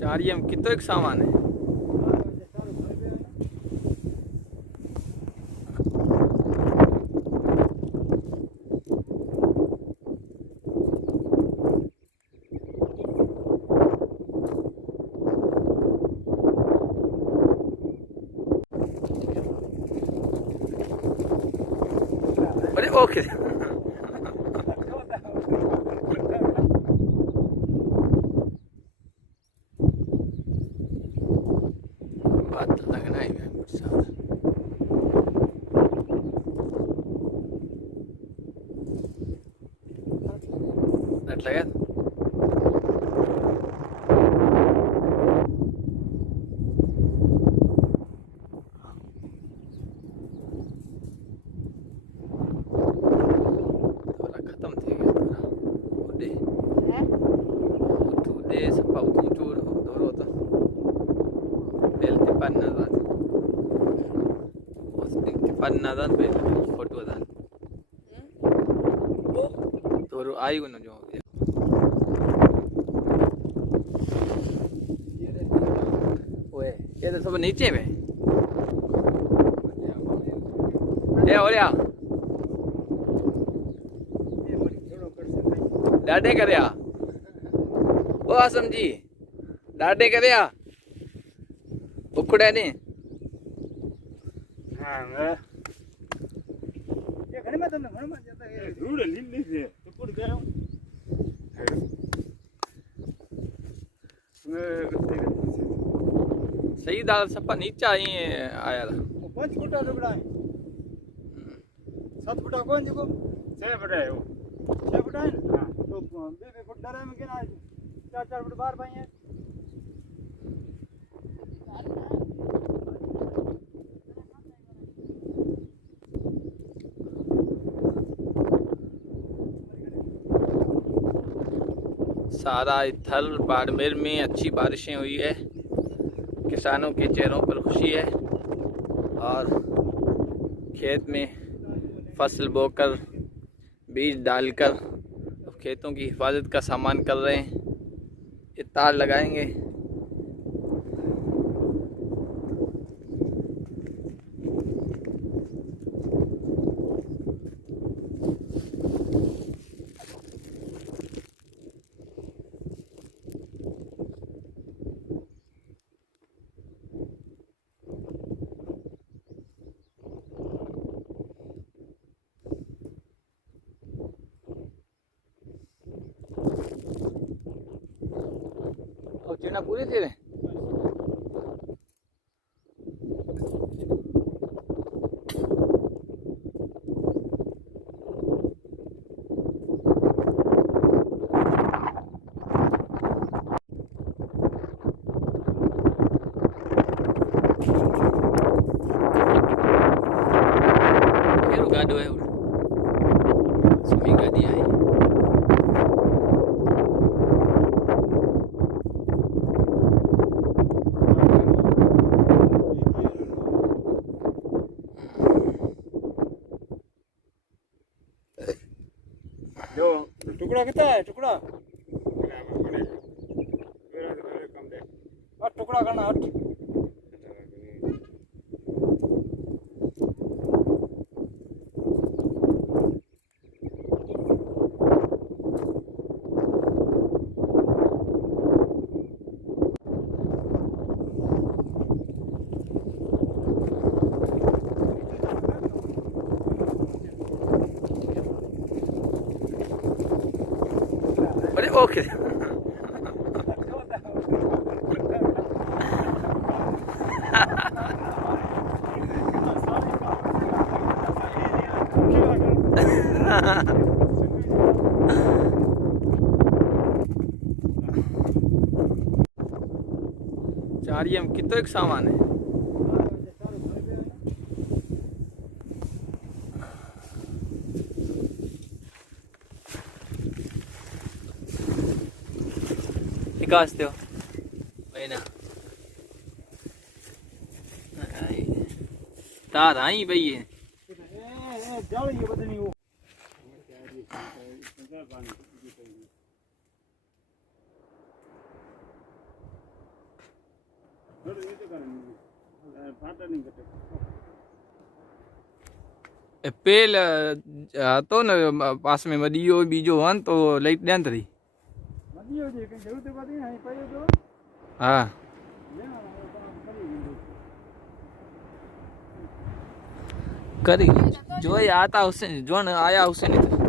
चारियम कितो एक सामान है। अरे ओके लगा खत्म थी गया सपा ऊंचो दौरो था बेल तिपान नजर तिपान नजर बेल फोटो था दौरो आई न जो ये तो सब नीचे में ये हो रहा डाडे करया ओ आसम जी डाडे करया उखड़े ने हां ये घणे में जाता है रूड़ लीली से तो कुड़ गया सही दाल सपा नीचा ही आया था 5 फुट रुपड़ा है 7 फुट कौन देखो 6 फुट है वो 6 फुट है ना हां तो 2 फुट डरे में केना 4 फुट बाहर पाई है सारा थर बाड़मेर में अच्छी बारिशें हुई है। किसानों के चेहरों पर खुशी है और खेत में फसल बोकर बीज डालकर खेतों की हिफाजत का सामान कर रहे हैं। ये तार लगाएंगे। चीना पूरी थी रे गाड़ो है सुमी गाड़ी आई टुकड़ा कितना है टुकड़ा टुकड़ा करना 8 अरे ओके चारियम कितो एक सामान है। निकालते हो ना तार आई भाई है પેલ હતો ને પાસ મેં મદીયો બીજો હોય ને તો લઈ દે તરી હા કરી જોઈ આતા આવશે જો ને આયા આવશે નહીં